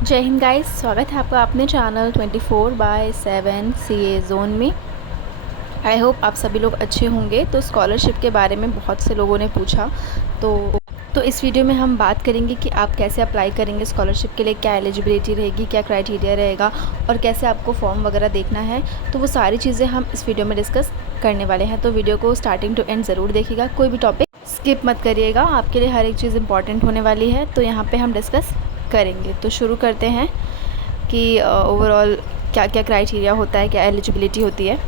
जय हिंद गाइस, स्वागत है आपका अपने चैनल 24/7 सीए जोन में। आई होप आप सभी लोग अच्छे होंगे। तो स्कॉलरशिप के बारे में बहुत से लोगों ने पूछा, तो इस वीडियो में हम बात करेंगे कि आप कैसे अप्लाई करेंगे स्कॉलरशिप के लिए, क्या एलिजिबिलिटी रहेगी, क्या क्राइटेरिया रहेगा और कैसे आपको फॉर्म वगैरह देखना है। तो वो सारी चीज़ें हम इस वीडियो में डिस्कस करने वाले हैं। तो वीडियो को स्टार्टिंग टू एंड ज़रूर देखिएगा, कोई भी टॉपिक स्किप मत करिएगा, आपके लिए हर एक चीज़ इंपॉर्टेंट होने वाली है। तो यहाँ पे हम डिस्कस करेंगे। तो शुरू करते हैं कि ओवरऑल क्या क्या क्राइटेरिया होता है, क्या एलिजिबिलिटी होती है।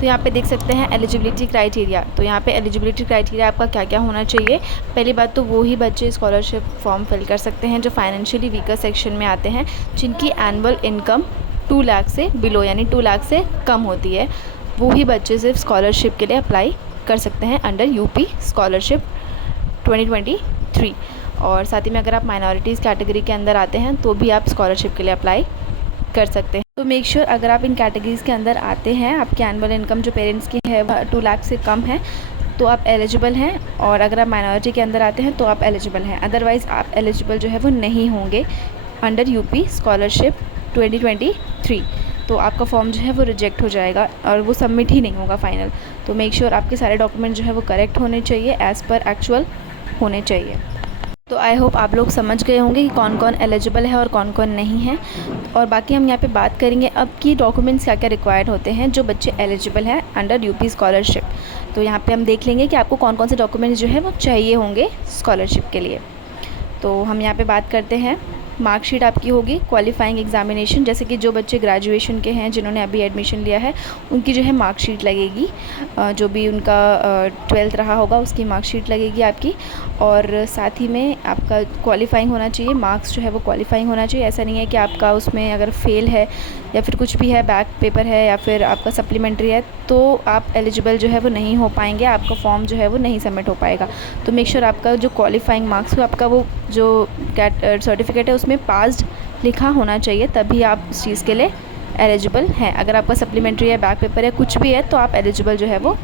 तो यहाँ पे देख सकते हैं एलिजिबिलिटी क्राइटेरिया। तो यहाँ पे एलिजिबिलिटी क्राइटेरिया आपका क्या क्या होना चाहिए। पहली बात तो वो ही बच्चे स्कॉलरशिप फॉर्म फिल कर सकते हैं जो फाइनेंशियली वीकर सेक्शन में आते हैं, जिनकी एनुअल इनकम 2 लाख से बिलो यानी 2 लाख से कम होती है। वो ही बच्चे सिर्फ स्कॉलरशिप के लिए अप्लाई कर सकते हैं अंडर यूपी स्कॉलरशिप 2023। और साथ ही में अगर आप माइनॉरिटीज़ कैटेगरी के अंदर आते हैं तो भी आप स्कॉलरशिप के लिए अप्लाई कर सकते हैं। तो मेक श्योर अगर आप इन कैटेगरीज़ के अंदर आते हैं, आपकी एनुअल इनकम जो पेरेंट्स की है 2 लाख से कम है, तो आप एलिजिबल हैं। और अगर आप माइनॉरिटी के अंदर आते हैं तो आप एलिजिबल हैं, अदरवाइज़ आप एलिजिबल जो है वो नहीं होंगे अंडर यूपी स्कॉलरशिप 2023। तो आपका फॉर्म जो है वो रिजेक्ट हो जाएगा और वो सबमिट ही नहीं होगा फाइनल। तो मेक श्योर आपके सारे डॉक्यूमेंट जो है वो करेक्ट होने चाहिए, एज़ पर एक्चुअल होने चाहिए। तो आई होप आप लोग समझ गए होंगे कि कौन कौन एलिजिबल है और कौन कौन नहीं है। और बाकी हम यहाँ पे बात करेंगे अब कि डॉक्यूमेंट्स क्या क्या रिक्वायर्ड होते हैं जो बच्चे एलिजिबल हैं अंडर यूपी स्कॉलरशिप। तो यहाँ पे हम देख लेंगे कि आपको कौन कौन से डॉक्यूमेंट्स जो है वो चाहिए होंगे स्कॉलरशिप के लिए। तो हम यहाँ पे बात करते हैं, मार्कशीट आपकी होगी, क्वालिफाइंग एग्जामिनेशन, जैसे कि जो बच्चे ग्रेजुएशन के हैं जिन्होंने अभी एडमिशन लिया है उनकी जो है मार्कशीट लगेगी, जो भी उनका 12th रहा होगा उसकी मार्कशीट लगेगी आपकी। और साथ ही में आपका क्वालिफाइंग होना चाहिए, मार्क्स जो है वो क्वालिफाइंग होना चाहिए। ऐसा नहीं है कि आपका उसमें अगर फेल है या फिर कुछ भी है, बैक पेपर है या फिर आपका सप्लीमेंट्री है, तो आप एलिजिबल जो है वो नहीं हो पाएंगे, आपका फॉर्म जो है वो नहीं सबमिट हो पाएगा। तो मेक श्योर आपका जो क्वालिफाइंग मार्क्स हो, आपका वो जो सर्टिफिकेट है उसमें पास्ड लिखा होना चाहिए, तभी आप उस चीज़ के लिए एलिजिबल हैं। अगर आपका सप्लीमेंट्री है, बैक पेपर है, कुछ भी है, तो आप एलिजिबल जो है वो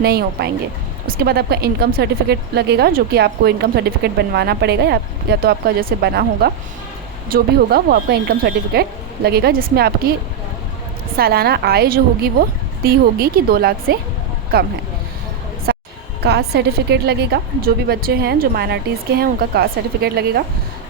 नहीं हो पाएंगे। उसके बाद आपका इनकम सर्टिफिकेट लगेगा, जो कि आपको इनकम सर्टिफिकेट बनवाना पड़ेगा, या तो आपका जैसे बना होगा, जो भी होगा वो आपका इनकम सर्टिफिकेट लगेगा, जिसमें आपकी सालाना आय जो होगी वो दी होगी कि 2 लाख से कम है। कास्ट सर्टिफिकेट लगेगा, जो भी बच्चे हैं जो माइनॉरिटीज़ के हैं उनका कास्ट सर्टिफिकेट लगेगा।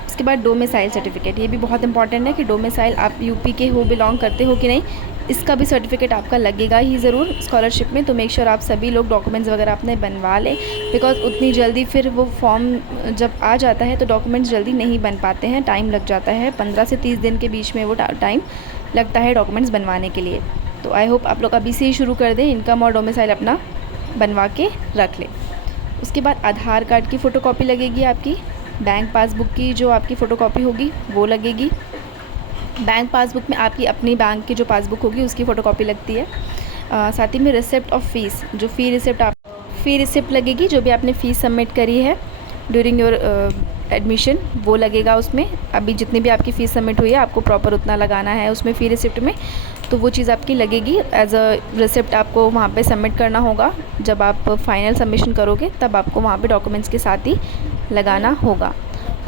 उसके बाद डोमिसाइल सर्टिफिकेट, ये भी बहुत इंपॉर्टेंट है कि डोमिसाइल आप यूपी के हो, बिलोंग करते हो कि नहीं, इसका भी सर्टिफिकेट आपका लगेगा ही ज़रूर स्कॉलरशिप में। तो मेक श्योर आप सभी लोग डॉक्यूमेंट्स वगैरह अपने बनवा लें, बिकॉज उतनी जल्दी फिर वो फॉर्म जब आ जाता है तो डॉक्यूमेंट्स जल्दी नहीं बन पाते हैं, टाइम लग जाता है, 15 से 30 दिन के बीच में वो टाइम लगता है डॉक्यूमेंट्स बनवाने के लिए। तो आई होप आप लोग अभी से ही शुरू कर दें, इनकम और डोमिसाइल अपना बनवा के रख लें। उसके बाद आधार कार्ड की फ़ोटोकॉपी लगेगी आपकी, बैंक पासबुक की जो आपकी फ़ोटोकॉपी होगी वो लगेगी। बैंक पासबुक में आपकी अपनी बैंक की जो पासबुक होगी उसकी फ़ोटोकॉपी लगती है। साथ ही में रिसिप्ट ऑफ फ़ीस, जो फ़ी रिसिप्ट लगेगी, जो भी आपने फ़ीस सबमिट करी है ड्यूरिंग योर एडमिशन, वो लगेगा उसमें। अभी जितनी भी आपकी फ़ीस सबमिट हुई है आपको प्रॉपर उतना लगाना है उसमें फ़ी रिसिप्ट में, तो वो चीज़ आपकी लगेगी एज अ रिसिप्ट, आपको वहाँ पे सबमिट करना होगा। जब आप फाइनल सबमिशन करोगे तब आपको वहाँ पे डॉक्यूमेंट्स के साथ ही लगाना होगा।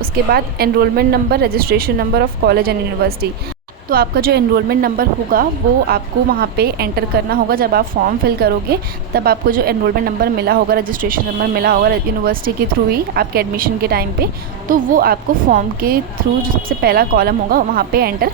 उसके बाद enrolment number, registration number of college and university, तो आपका जो एनरोलमेंट नंबर होगा वो आपको वहाँ पे एंटर करना होगा। जब आप फॉर्म फिल करोगे तब आपको जो एनरोलमेंट नंबर मिला होगा, रजिस्ट्रेशन नंबर मिला होगा यूनिवर्सिटी के थ्रू ही आपके एडमिशन के टाइम पे, तो वो आपको फॉर्म के थ्रू जो सबसे पहला कॉलम होगा वहाँ पे एंटर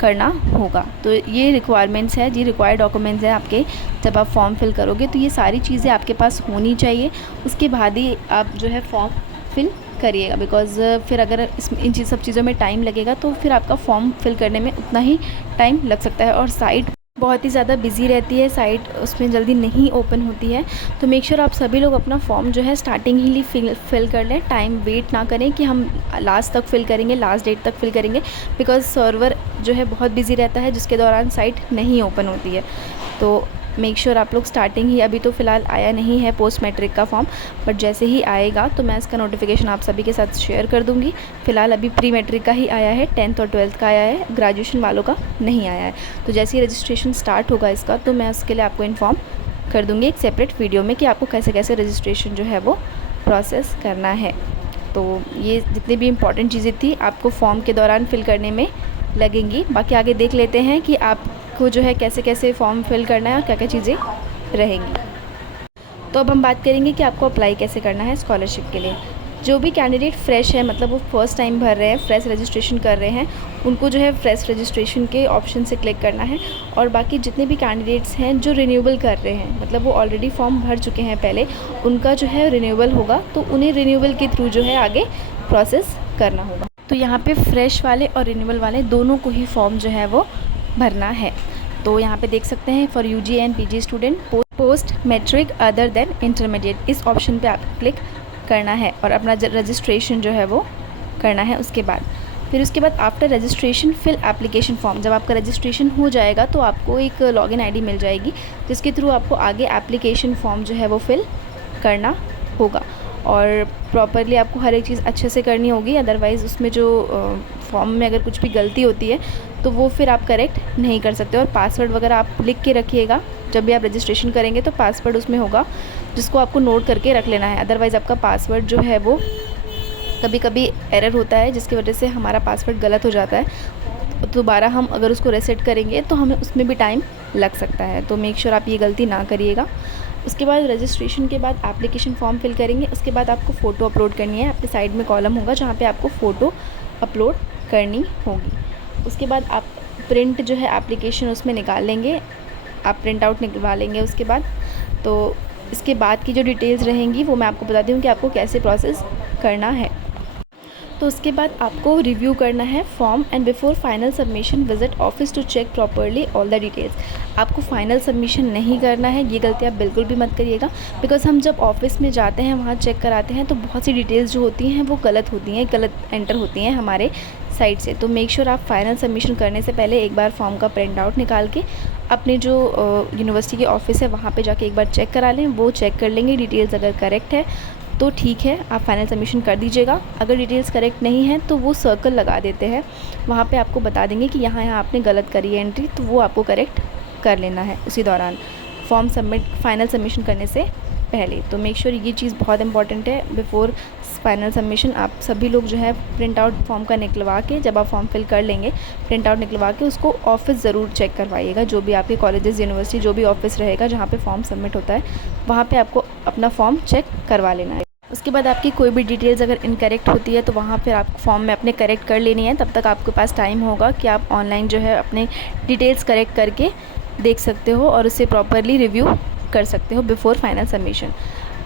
करना होगा। तो ये रिक्वायरमेंट्स है, जी रिक्वायर्ड डॉक्यूमेंट्स हैं आपके जब आप फॉर्म फिल करोगे। तो ये सारी चीज़ें आपके पास होनी चाहिए, उसके बाद ही आप जो है फॉर्म फिल करिएगा, बिकॉज़ फिर अगर इन सब चीज़ों में टाइम लगेगा तो फिर आपका फॉर्म फिल करने में उतना ही टाइम लग सकता है। और साइट बहुत ही ज़्यादा बिजी रहती है, साइट उसमें जल्दी नहीं ओपन होती है। तो मेक श्योर आप सभी लोग अपना फॉर्म जो है स्टार्टिंग ही फिल कर लें, टाइम वेट ना करें कि हम लास्ट तक फिल करेंगे, लास्ट डेट तक फिल करेंगे, बिकॉज़ सर्वर जो है बहुत बिजी रहता है जिसके दौरान साइट नहीं ओपन होती है। तो मेक श्योर आप लोग स्टार्टिंग ही, अभी तो फ़िलहाल आया नहीं है पोस्ट मैट्रिक का फॉर्म, बट जैसे ही आएगा तो मैं इसका नोटिफिकेशन आप सभी के साथ शेयर कर दूँगी। फ़िलहाल अभी प्री मैट्रिक का ही आया है, 10th और 12th का आया है, ग्रेजुएशन वालों का नहीं आया है। तो जैसे ही रजिस्ट्रेशन स्टार्ट होगा इसका तो मैं उसके लिए आपको इन्फॉर्म कर दूँगी एक सेपरेट वीडियो में कि आपको कैसे कैसे रजिस्ट्रेशन जो है वो प्रोसेस करना है। तो ये जितनी भी इम्पॉर्टेंट चीज़ें थी आपको फॉर्म के दौरान फिल करने में लगेंगी। बाकी आगे देख लेते हैं कि आपको जो है कैसे कैसे फॉर्म फिल करना है और क्या क्या चीज़ें रहेंगी। तो अब हम बात करेंगे कि आपको अप्लाई कैसे करना है स्कॉलरशिप के लिए। जो भी कैंडिडेट फ्रेश है, मतलब वो फर्स्ट टाइम भर रहे हैं, फ्रेश रजिस्ट्रेशन कर रहे हैं, उनको जो है फ्रेश रजिस्ट्रेशन के ऑप्शन से क्लिक करना है। और बाकी जितने भी कैंडिडेट्स हैं जो रिन्यूअल कर रहे हैं, मतलब वो ऑलरेडी फॉर्म भर चुके हैं पहले, उनका जो है रिन्यूअल होगा, तो उन्हें रिन्यूअल के थ्रू जो है आगे प्रोसेस करना होगा। तो यहाँ पे फ्रेश वाले और रिन्यूअल वाले दोनों को ही फॉर्म जो है वो भरना है। तो यहाँ पे देख सकते हैं for UG and PG student post matric other than intermediate, इस ऑप्शन पे आप क्लिक करना है और अपना रजिस्ट्रेशन जो है वो करना है। उसके बाद after registration fill application form, जब आपका रजिस्ट्रेशन हो जाएगा तो आपको एक लॉगिन आईडी मिल जाएगी जिसके थ्रू आपको आगे एप्लीकेशन फॉर्म जो है वो फिल करना होगा। और प्रॉपरली आपको हर एक चीज़ अच्छे से करनी होगी, अदरवाइज़ उसमें जो फॉर्म में अगर कुछ भी गलती होती है तो वो फिर आप करेक्ट नहीं कर सकते। और पासवर्ड वगैरह आप लिख के रखिएगा, जब भी आप रजिस्ट्रेशन करेंगे तो पासवर्ड उसमें होगा जिसको आपको नोट करके रख लेना है। अदरवाइज़ आपका पासवर्ड जो है वो कभी कभी एरर होता है जिसकी वजह से हमारा पासवर्ड गलत हो जाता है। दोबारा हम अगर उसको रीसेट करेंगे तो हमें उसमें भी टाइम लग सकता है, तो मेक श्योर आप ये गलती ना करिएगा। उसके बाद रजिस्ट्रेशन के बाद एप्लीकेशन फॉर्म फिल करेंगे। उसके बाद आपको फ़ोटो अपलोड करनी है, आपके साइड में कॉलम होगा जहाँ पे आपको फ़ोटो अपलोड करनी होगी। उसके बाद आप प्रिंट जो है एप्लीकेशन उसमें निकाल लेंगे, आप प्रिंट आउट निकलवा लेंगे। उसके बाद तो इसके बाद की जो डिटेल्स रहेंगी वो मैं आपको बताती हूँ कि आपको कैसे प्रोसेस करना है। तो उसके बाद आपको रिव्यू करना है form and before final submission visit office to check properly all the details. आपको फाइनल सबमिशन नहीं करना है, ये गलती आप बिल्कुल भी मत करिएगा, बिकॉज हम जब ऑफिस में जाते हैं वहाँ चेक कराते हैं तो बहुत सी डिटेल्स जो होती हैं वो गलत होती हैं, गलत एंटर होती हैं हमारे साइड से। तो मेक श्योर आप फाइनल सबमिशन करने से पहले एक बार फॉर्म का प्रिंट आउट निकाल के अपने जो यूनिवर्सिटी के ऑफिस है वहाँ पे जाके एक बार चेक करा लें। वो चेक कर लेंगे, डिटेल्स अगर करेक्ट है तो ठीक है, आप फाइनल सबमिशन कर दीजिएगा। अगर डिटेल्स करेक्ट नहीं है तो वो सर्कल लगा देते हैं, वहाँ पे आपको बता देंगे कि यहाँ आपने गलत करी है एंट्री, तो वो आपको करेक्ट कर लेना है उसी दौरान फॉर्म फाइनल सबमिशन करने से पहले। तो मेक श्योर ये चीज़ बहुत इंपॉर्टेंट है। बिफोर फाइनल सबमिशन आप सभी लोग जो है प्रिंट आउट फॉर्म का निकलवा के, जब आप फॉर्म फिल कर लेंगे प्रिंट आउट निकलवा के उसको ऑफिस ज़रूर चेक करवाइएगा। जो भी आपके कॉलेजेस यूनिवर्सिटी जो भी ऑफिस रहेगा जहाँ पे फॉर्म सबमिट होता है वहाँ पे आपको अपना फॉर्म चेक करवा लेना है। उसके बाद आपकी कोई भी डिटेल्स अगर इनकरेक्ट होती है तो वहाँ फिर आपको फॉर्म में अपने करेक्ट कर लेनी है। तब तक आपके पास टाइम होगा कि आप ऑनलाइन जो है अपने डिटेल्स करेक्ट करके देख सकते हो और उसे प्रॉपरली रिव्यू कर सकते हो बिफोर फाइनल सबमिशन।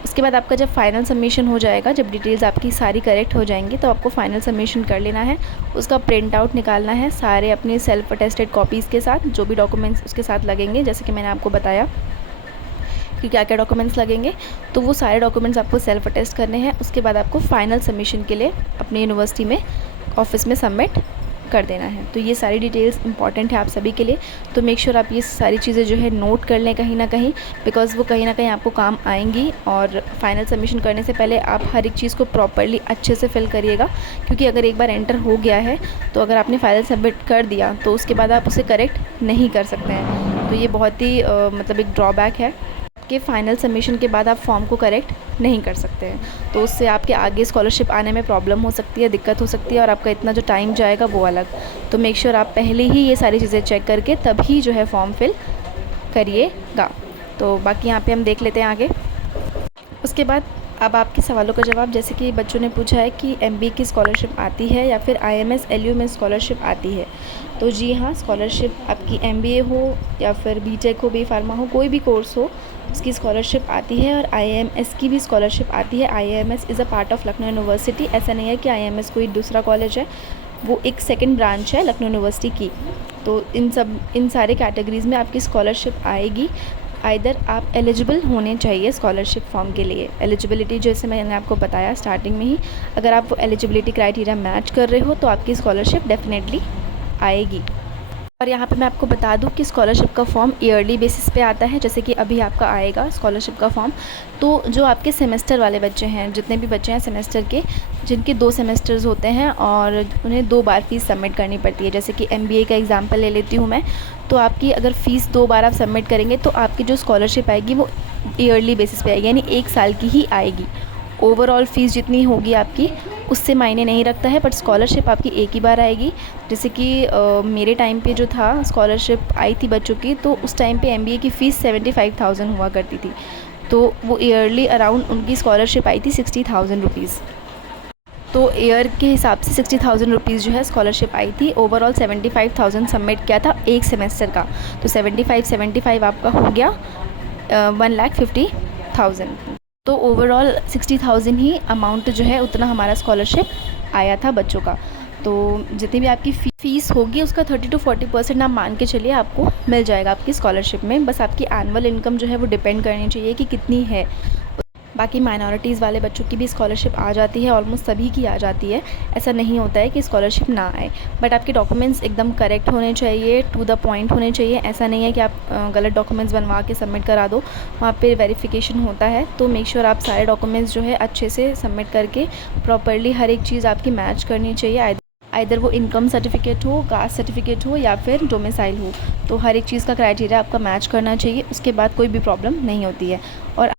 उसके बाद आपका जब फाइनल सबमिशन हो जाएगा, जब डिटेल्स आपकी सारी करेक्ट हो जाएंगी तो आपको फाइनल सबमिशन कर लेना है। उसका प्रिंट आउट निकालना है सारे अपने सेल्फ अटेस्टेड कॉपीज़ के साथ, जो भी डॉक्यूमेंट्स उसके साथ लगेंगे, जैसे कि मैंने आपको बताया कि क्या क्या डॉक्यूमेंट्स लगेंगे, तो वो सारे डॉक्यूमेंट्स आपको सेल्फ अटेस्ट करने हैं। उसके बाद आपको फाइनल सबमिशन के लिए अपनी यूनिवर्सिटी में ऑफिस में सबमिट कर देना है। तो ये सारी डिटेल्स इंपॉर्टेंट है आप सभी के लिए, तो मेक श्योर आप ये सारी चीज़ें जो है नोट कर लें कहीं ना कहीं, बिकॉज़ वो कहीं ना कहीं आपको काम आएंगी। और फाइनल सबमिशन करने से पहले आप हर एक चीज़ को प्रॉपरली अच्छे से फिल करिएगा, क्योंकि अगर एक बार एंटर हो गया है तो अगर आपने फाइनल सबमिट कर दिया तो उसके बाद आप उसे करेक्ट नहीं कर सकते हैं। तो ये बहुत ही मतलब एक ड्रॉबैक है कि फ़ाइनल सबमिशन के बाद आप फॉर्म को करेक्ट नहीं कर सकते हैं, तो उससे आपके आगे स्कॉलरशिप आने में प्रॉब्लम हो सकती है, दिक्कत हो सकती है और आपका इतना जो टाइम जाएगा वो अलग। तो मेक श्योर आप पहले ही ये सारी चीज़ें चेक करके तभी जो है फॉर्म फिल करिएगा। तो बाकी यहाँ पे हम देख लेते हैं आगे। उसके बाद अब आपके सवालों का जवाब, जैसे कि बच्चों ने पूछा है कि MBA की स्कॉलरशिप आती है या फिर IMS LU में स्कॉलरशिप आती है। तो जी हाँ, स्कॉलरशिप आपकी MBA हो या फिर BTech हो, B.Pharma हो, कोई भी कोर्स हो, उसकी स्कॉलरशिप आती है। और IIMS की भी स्कॉलरशिप आती है। IIMS is a part of Lucknow university. ऐसा नहीं है कि IIMS कोई दूसरा कॉलेज है, वो एक सेकंड ब्रांच है लखनऊ यूनिवर्सिटी की। तो इन सारे कैटेगरीज़ में आपकी स्कॉलरशिप आएगी। आइदर आप एलिजिबल होने चाहिए स्कॉलरशिप फॉर्म के लिए। एलिजिबिलिटी जैसे मैंने आपको बताया स्टार्टिंग में ही, अगर आप वो एलिजिबिलिटी क्राइटेरिया मैच कर रहे हो तो आपकी स्कॉलरशिप डेफिनेटली आएगी। और यहाँ पे मैं आपको बता दूँ कि स्कॉलरशिप का फॉर्म ईयरली बेसिस पे आता है। जैसे कि अभी आपका आएगा स्कॉलरशिप का फॉर्म, तो जो आपके सेमेस्टर वाले बच्चे हैं, जितने भी बच्चे हैं सेमेस्टर के, जिनके 2 सेमेस्टर्स होते हैं और उन्हें 2 बार फ़ीस सबमिट करनी पड़ती है। जैसे कि MBA का एग्जांपल ले लेती हूँ मैं, तो आपकी अगर फ़ीस 2 बार आप सबमिट करेंगे तो आपकी जो स्कॉलरशिप आएगी वो ईयरली बेसिस पे आएगी, यानी 1 साल की ही आएगी। ओवरऑल फ़ीस जितनी होगी आपकी उससे मायने नहीं रखता है, बट स्कॉलरशिप आपकी एक ही बार आएगी। जैसे कि मेरे टाइम पे जो था स्कॉलरशिप आई थी बच्चों की, तो उस टाइम पे MBA की फ़ीस 75,000 हुआ करती थी, तो वो ईयरली अराउंड उनकी स्कॉलरशिप आई थी 60,000 रुपीज़। तो ईयर के हिसाब से 60,000 रुपीज़ जो है स्कॉलरशिप आई थी। ओवरऑल 75,000 सबमिट किया था एक सेमेस्टर का, तो 75 आपका हो गया 1,50,000। तो ओवरऑल 60,000 ही अमाउंट जो है उतना हमारा स्कॉलरशिप आया था बच्चों का। तो जितनी भी आपकी फ़ीस होगी उसका 30 to 40% आप मान के चलिए आपको मिल जाएगा आपकी स्कॉलरशिप में। बस आपकी एनुअल इनकम जो है वो डिपेंड करनी चाहिए कि कितनी है। बाकी माइनॉरिटीज़ वाले बच्चों की भी स्कॉलरशिप आ जाती है, ऑलमोस्ट सभी की आ जाती है। ऐसा नहीं होता है कि स्कॉलरशिप ना आए, बट आपके डॉक्यूमेंट्स एकदम करेक्ट होने चाहिए, टू द पॉइंट होने चाहिए। ऐसा नहीं है कि आप गलत डॉक्यूमेंट्स बनवा के सबमिट करा दो, वहाँ पे वेरिफिकेशन होता है। तो मेक श्योर आप सारे डॉक्यूमेंट्स जो है अच्छे से सबमिट करके प्रॉपरली हर एक चीज़ आपकी मैच करनी चाहिए। आइदर वो इनकम सर्टिफिकेट हो, कास्ट सर्टिफिकेट हो या फिर डोमिसाइल हो, तो हर एक चीज़ का क्राइटेरिया आपका मैच करना चाहिए। उसके बाद कोई भी प्रॉब्लम नहीं होती है। और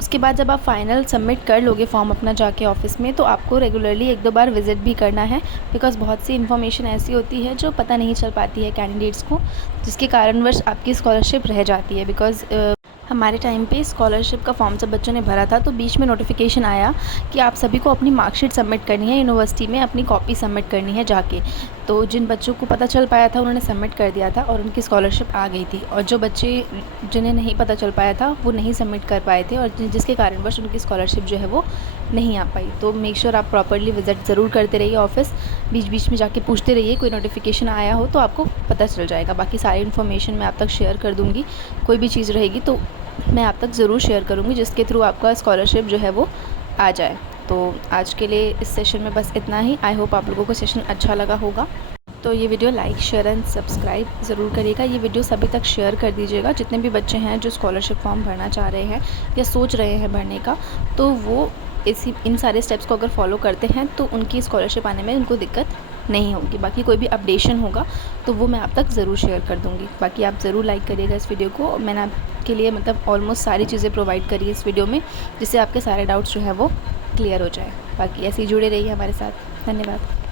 उसके बाद जब आप फाइनल सबमिट कर लोगे फॉर्म अपना जाके ऑफ़िस में, तो आपको रेगुलरली 1-2 बार विज़िट भी करना है, बिकॉज़ बहुत सी इन्फॉर्मेशन ऐसी होती है जो पता नहीं चल पाती है कैंडिडेट्स को, जिसके कारणवश आपकी स्कॉलरशिप रह जाती है। बिकॉज़ हमारे टाइम पे स्कॉलरशिप का फॉर्म जब बच्चों ने भरा था, तो बीच में नोटिफिकेशन आया कि आप सभी को अपनी मार्कशीट सबमिट करनी है, यूनिवर्सिटी में अपनी कॉपी सबमिट करनी है जाके। तो जिन बच्चों को पता चल पाया था उन्होंने सबमिट कर दिया था और उनकी स्कॉलरशिप आ गई थी, और जो बच्चे जिन्हें नहीं पता चल पाया था वो नहीं सबमिट कर पाए थे, और जिसके कारणवश उनकी स्कॉलरशिप जो है वो नहीं आ पाई। तो मेक श्योर आप प्रॉपरली विज़िट ज़रूर करते रहिए ऑफ़िस, बीच बीच में जाके पूछते रहिए, कोई नोटिफिकेशन आया हो तो आपको पता चल जाएगा। बाकी सारी इन्फॉर्मेशन मैं आप तक शेयर कर दूँगी, कोई भी चीज़ रहेगी तो मैं आप तक ज़रूर शेयर करूँगी, जिसके थ्रू आपका स्कॉलरशिप जो है वो आ जाए। तो आज के लिए इस सेशन में बस इतना ही। आई होप आप लोगों को सेशन अच्छा लगा होगा। तो ये video like, share and subscribe ज़रूर करिएगा। ये वीडियो सभी तक शेयर कर दीजिएगा, जितने भी बच्चे हैं जो स्कॉलरशिप फॉर्म भरना चाह रहे हैं या सोच रहे हैं भरने का, तो वो इन सारे स्टेप्स को अगर फॉलो करते हैं तो उनकी स्कॉलरशिप आने में उनको दिक्कत नहीं होगी। बाकी कोई भी अपडेशन होगा तो वो मैं आप तक ज़रूर शेयर कर दूँगी। बाकी आप ज़रूर लाइक करिएगा इस वीडियो को। मैंने आपके लिए मतलब ऑलमोस्ट सारी चीज़ें प्रोवाइड करी है इस वीडियो में, जिससे आपके सारे डाउट्स जो है वो क्लियर हो जाए। बाकी ऐसे ही जुड़े रहिए हमारे साथ। धन्यवाद।